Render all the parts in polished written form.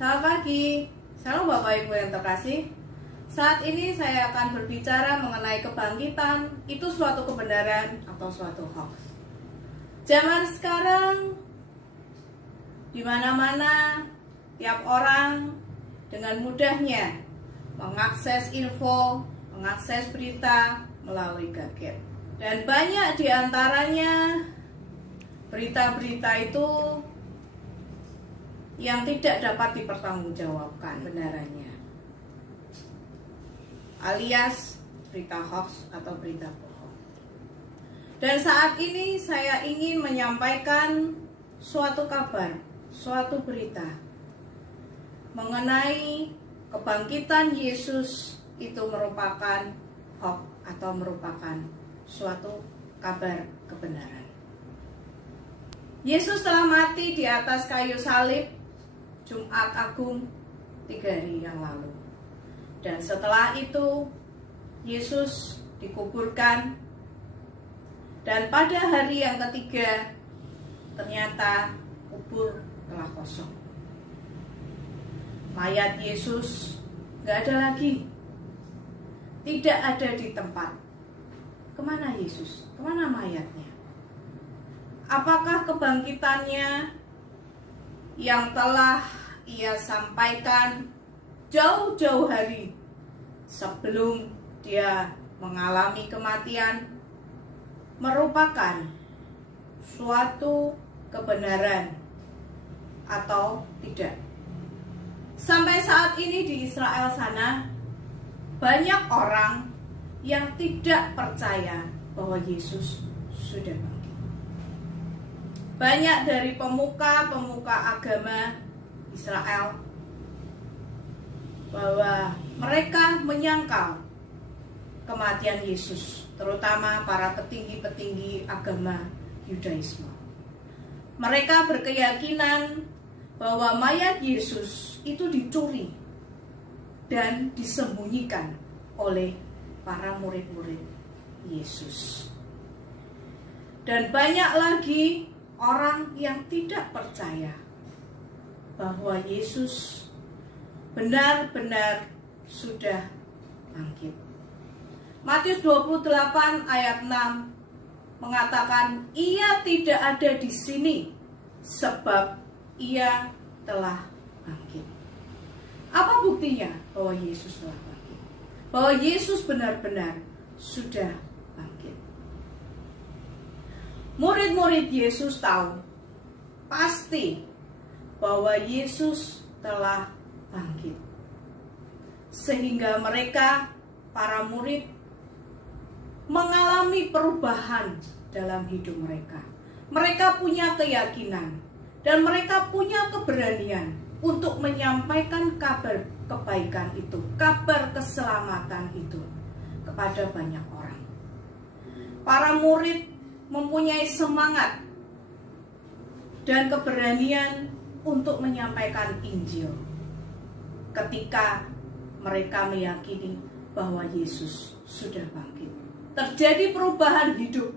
Selamat pagi, salam Bapak Ibu yang terkasih. Saat ini saya akan berbicara mengenai kebangkitan, itu suatu kebenaran atau suatu hoax. Zaman sekarang, di mana-mana, tiap orang dengan mudahnya mengakses info, mengakses berita melalui gadget. Dan banyak di antaranya berita-berita itu yang tidak dapat dipertanggungjawabkan kebenarannya, alias berita hoax atau berita bohong. Dan saat ini saya ingin menyampaikan suatu kabar, suatu berita mengenai kebangkitan Yesus itu merupakan hoax atau merupakan suatu kabar kebenaran. Yesus telah mati di atas kayu salib Jumat Agung 3 hari yang lalu. Dan setelah itu Yesus dikuburkan. Dan pada hari yang ketiga ternyata kubur telah kosong. Mayat Yesus gak ada lagi. Tidak ada di tempat. Kemana Yesus? Kemana mayatnya? Apakah kebangkitannya yang telah ia sampaikan jauh-jauh hari sebelum dia mengalami kematian merupakan suatu kebenaran atau tidak? Sampai saat ini di Israel sana banyak orang yang tidak percaya bahwa Yesus sudah bangkit. Banyak dari pemuka-pemuka agama Israel bahwa mereka menyangkal kematian Yesus, terutama para petinggi-petinggi agama Yudaisme. Mereka berkeyakinan bahwa mayat Yesus itu dicuri dan disembunyikan oleh para murid-murid Yesus. Dan banyak lagi orang yang tidak percaya bahwa Yesus benar-benar sudah bangkit. Matius 28 ayat 6 mengatakan, ia tidak ada di sini sebab ia telah bangkit. Apa buktinya bahwa Yesus telah bangkit? Bahwa Yesus benar-benar sudah bangkit. Murid-murid Yesus tahu pasti bahwa Yesus telah bangkit. Sehingga mereka, para murid, mengalami perubahan dalam hidup mereka. Mereka punya keyakinan dan mereka punya keberanian untuk menyampaikan kabar kebaikan itu, kabar keselamatan itu kepada banyak orang. Para murid mempunyai semangat dan keberanian untuk menyampaikan Injil ketika mereka meyakini bahwa Yesus sudah bangkit. Terjadi perubahan hidup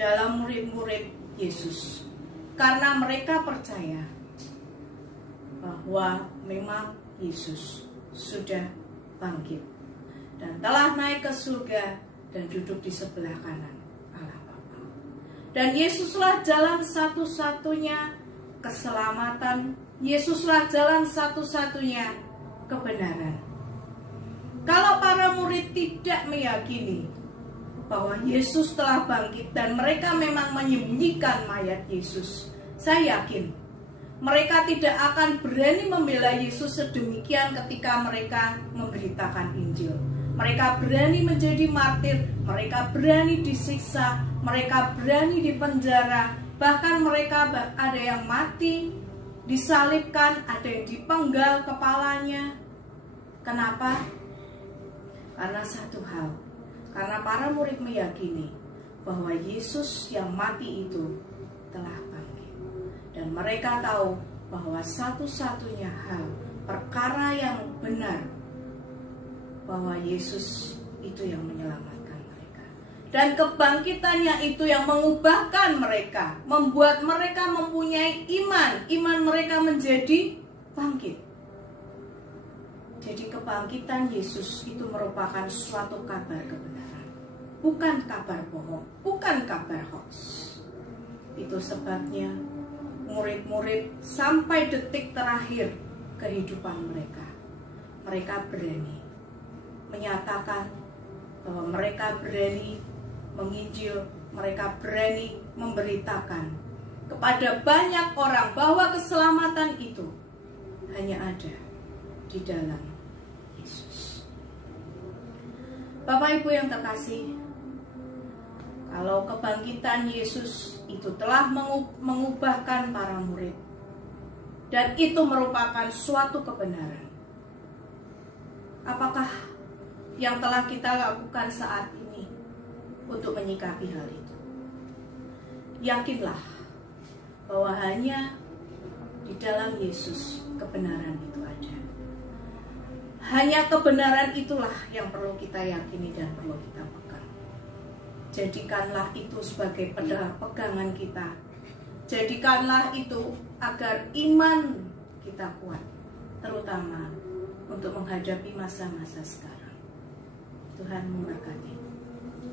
dalam murid-murid Yesus karena mereka percaya bahwa memang Yesus sudah bangkit dan telah naik ke surga dan duduk di sebelah kanan Allah Bapa. Dan Yesuslah jalan satu-satunya keselamatan, Yesuslah jalan satu-satunya kebenaran. Kalau para murid tidak meyakini bahwa Yesus telah bangkit dan mereka memang menyembunyikan mayat Yesus, saya yakin mereka tidak akan berani membela Yesus sedemikian ketika mereka memberitakan Injil. Mereka berani menjadi martir, mereka berani disiksa, mereka berani dipenjara, bahkan mereka ada yang mati, disalibkan, ada yang dipenggal kepalanya. Kenapa? Karena satu hal, karena para murid meyakini bahwa Yesus yang mati itu telah bangkit. Dan mereka tahu bahwa satu-satunya hal, perkara yang benar, bahwa Yesus itu yang menyelamatkan mereka. Dan kebangkitannya itu yang mengubahkan mereka, membuat mereka mempunyai iman. Iman mereka menjadi bangkit. Jadi kebangkitan Yesus itu merupakan suatu kabar kebenaran, bukan kabar bohong, bukan kabar hoax. Itu sebabnya murid-murid sampai detik terakhir kehidupan mereka berani menyatakan bahwa mereka berani menginjil, mereka berani memberitakan kepada banyak orang bahwa keselamatan itu hanya ada di dalam Yesus. Bapak Ibu yang terkasih, kalau kebangkitan Yesus itu telah mengubahkan para murid, dan itu merupakan suatu kebenaran, apakah yang telah kita lakukan saat ini untuk menyikapi hal itu? Yakinlah bahwa hanya di dalam Yesus kebenaran itu ada. Hanya kebenaran itulah yang perlu kita yakini dan perlu kita pegang. Jadikanlah itu sebagai pegangan kita. Jadikanlah itu agar iman kita kuat, terutama untuk menghadapi masa-masa sekarang. Tuhan memberkati.